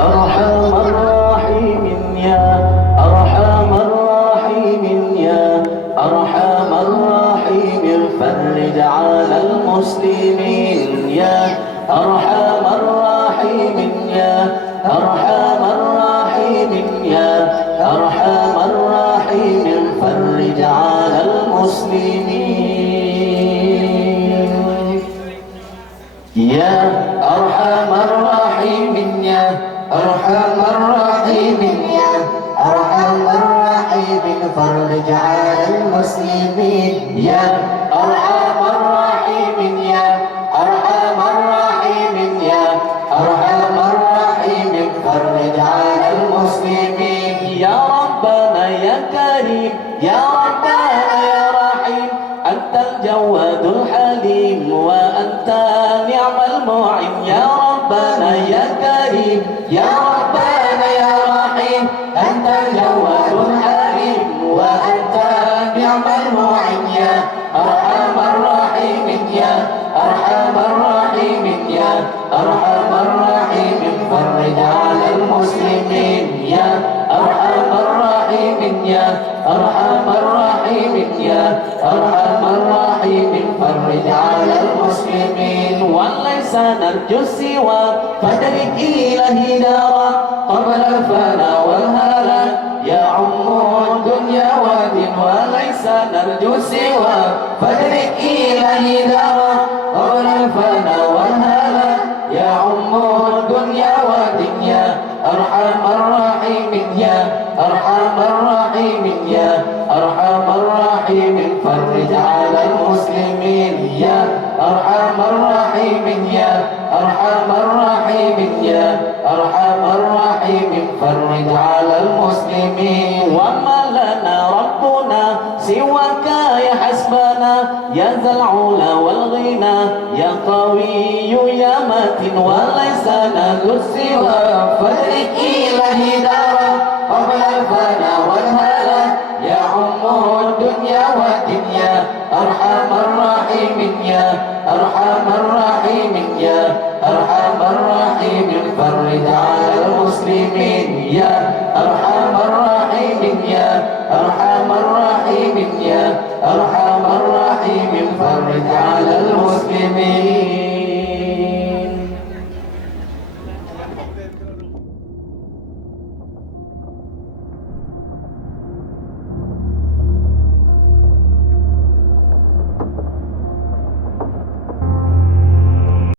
أرحم الراحمين يا أرحم الراحمين يا أرحم الراحمين فرج على المسلمين يا أرحم الراحمين يا أرحم الراحمين يا أرحم الراحمين فرج على المسلمين يا أرحم الراحمين يا أرحم الراحمين يا أرحم الراحمين فرج على المسلمين يا أرحم الراحمين يا أرحم الراحمين يا أرحم الراحمين فرج على المسلمين يا ربنا يا كريم يا ربنا يا رحيم أنت الجواد الحليم وأنت نعم المعين يا ربنا يا كريم يا ربنا يا رحيم أنت الجواد الحليم وأنت نعم المعين يا أرحم الراحمين يا أرحم الراحمين يا أرحم الراحمين فرج على المسلمين يا أرحم الراحمين يا أرحم الراحمين يا أرحم الراحمين فرج على المسلمين وليس نرجو سوى فدرك إلهي دارا قبل الفناء والهلاك يعم الدنيا ودين وليس نرجو سوى فدرك إلهي دارا قبل الفناء والهلاك يعم الدنيا ودين يا أرحم الراحمين يا أرحم الراحمين يا أرحم الراحمين فرج على المسلمين يا أرحم الراحمين يا أرحم الراحمين يا أرحم الراحمين فرج على المسلمين وما لنا ربنا سواك يا حسبنا يا ذا العلا والغنى يا قوي يا متين وليس له سوى فدرك إلهي دارا قبل